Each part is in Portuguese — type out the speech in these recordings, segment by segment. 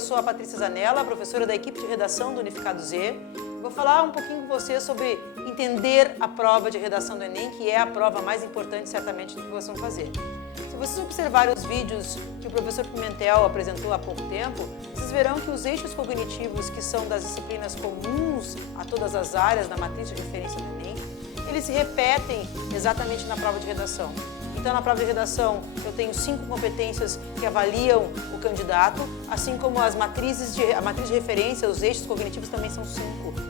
eu sou a Patrícia Zanella, professora da equipe de redação do Unificado Z. Vou falar um pouquinho com vocês sobre entender a prova de redação do Enem, que é a prova mais importante, certamente, do que vocês vão fazer. Se vocês observarem os vídeos que o professor Pimentel apresentou há pouco tempo, vocês verão que os eixos cognitivos, que são das disciplinas comuns a todas as áreas da matriz de referência do Enem, eles se repetem exatamente na prova de redação. Então, na prova de redação, eu tenho 5 competências que avaliam o candidato, assim como a matriz de referência, os eixos cognitivos também são 5,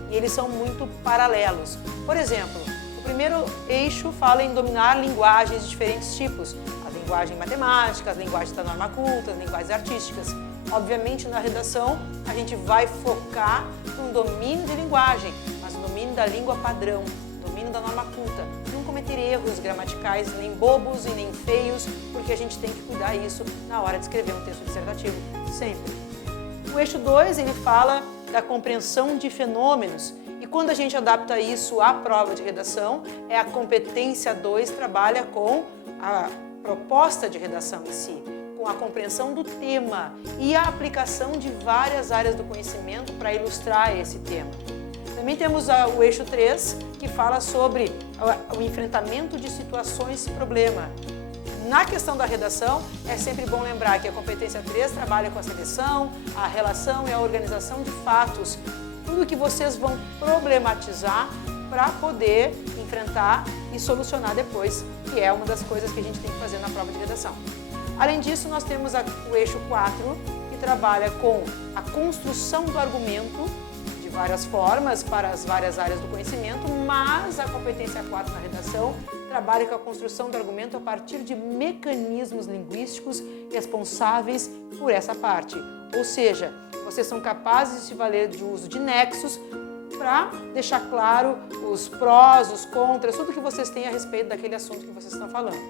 e eles são muito paralelos. Por exemplo, o primeiro eixo fala em dominar linguagens de diferentes tipos, a linguagem matemática, as linguagens da norma culta, as linguagens artísticas. Obviamente, na redação, a gente vai focar no domínio de linguagem, mas no domínio da língua padrão, domínio da norma culta. Não cometer erros gramaticais, nem bobos e nem feios, porque a gente tem que cuidar disso na hora de escrever um texto dissertativo, sempre. O eixo 2, ele fala da compreensão de fenômenos, e quando a gente adapta isso à prova de redação, a competência 2 trabalha com a proposta de redação em si, com a compreensão do tema e a aplicação de várias áreas do conhecimento para ilustrar esse tema. Também temos o eixo 3, que fala sobre o enfrentamento de situações problema. Na questão da redação, é sempre bom lembrar que a competência 3 trabalha com a seleção, a relação e a organização de fatos. Tudo que vocês vão problematizar para poder enfrentar e solucionar depois, que é uma das coisas que a gente tem que fazer na prova de redação. Além disso, nós temos o eixo 4, que trabalha com a construção do argumento, várias formas para as várias áreas do conhecimento, mas a competência 4 na redação trabalha com a construção do argumento a partir de mecanismos linguísticos responsáveis por essa parte. Ou seja, vocês são capazes de se valer de uso de nexos para deixar claro os prós, os contras, tudo que vocês têm a respeito daquele assunto que vocês estão falando.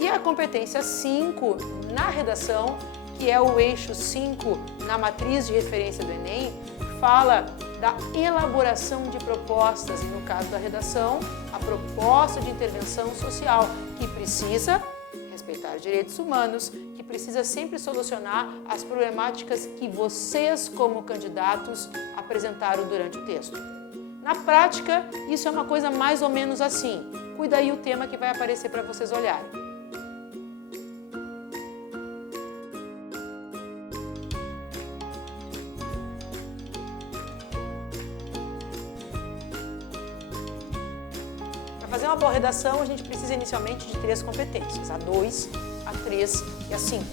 E a competência 5 na redação, que é o eixo 5 na matriz de referência do Enem, fala da elaboração de propostas, e no caso da redação, a proposta de intervenção social, que precisa respeitar direitos humanos, que precisa sempre solucionar as problemáticas que vocês, como candidatos, apresentaram durante o texto. Na prática, isso é uma coisa mais ou menos assim. Cuida aí o tema que vai aparecer para vocês olharem. Para fazer uma boa redação, a gente precisa inicialmente de 3 competências, a 2, a 3 e a 5.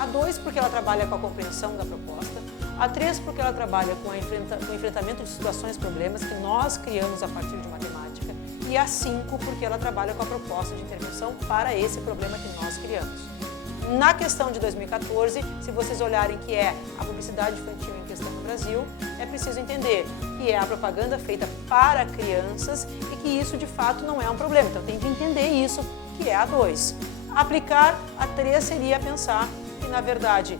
A 2 porque ela trabalha com a compreensão da proposta, a 3 porque ela trabalha com o enfrentamento de situações, problemas que nós criamos a partir de matemática, e a 5 porque ela trabalha com a proposta de intervenção para esse problema que nós criamos. Na questão de 2014, se vocês olharem que é a publicidade infantil em questão no Brasil, é preciso entender que é a propaganda feita para crianças e que isso de fato não é um problema. Então tem que entender isso, que é a 2. Aplicar a 3 seria pensar que, na verdade,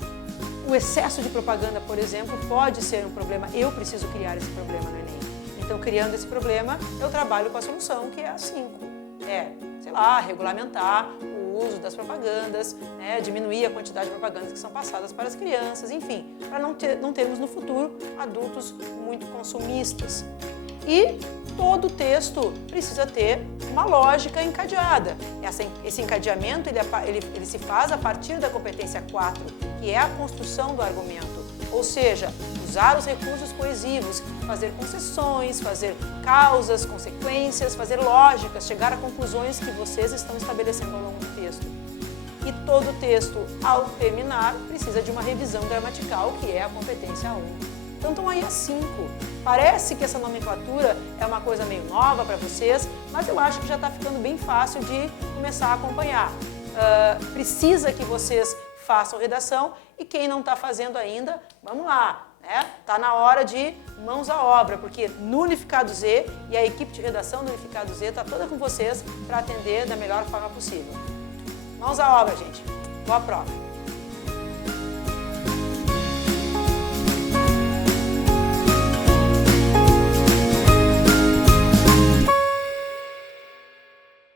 o excesso de propaganda, por exemplo, pode ser um problema. Eu preciso criar esse problema no Enem. Então, criando esse problema, eu trabalho com a solução, que é a 5. Sei lá, regulamentar o uso das propagandas, diminuir a quantidade de propagandas que são passadas para as crianças, enfim, para não termos no futuro adultos muito consumistas. E todo texto precisa ter uma lógica encadeada. Esse encadeamento ele se faz a partir da competência 4, que é a construção do argumento, ou seja, usar os recursos coesivos, fazer concessões, fazer causas, consequências, fazer lógicas, chegar a conclusões que vocês estão estabelecendo ao longo do texto. E todo texto, ao terminar, precisa de uma revisão gramatical, que é a competência 1. Então estão aí as 5. Parece que essa nomenclatura é uma coisa meio nova para vocês, mas eu acho que já está ficando bem fácil de começar a acompanhar. Precisa que vocês façam redação, e quem não está fazendo ainda, vamos lá. Está na hora de mãos à obra, porque no Unificado Z e a equipe de redação do Unificado Z está toda com vocês para atender da melhor forma possível. Mãos à obra, gente. Boa prova!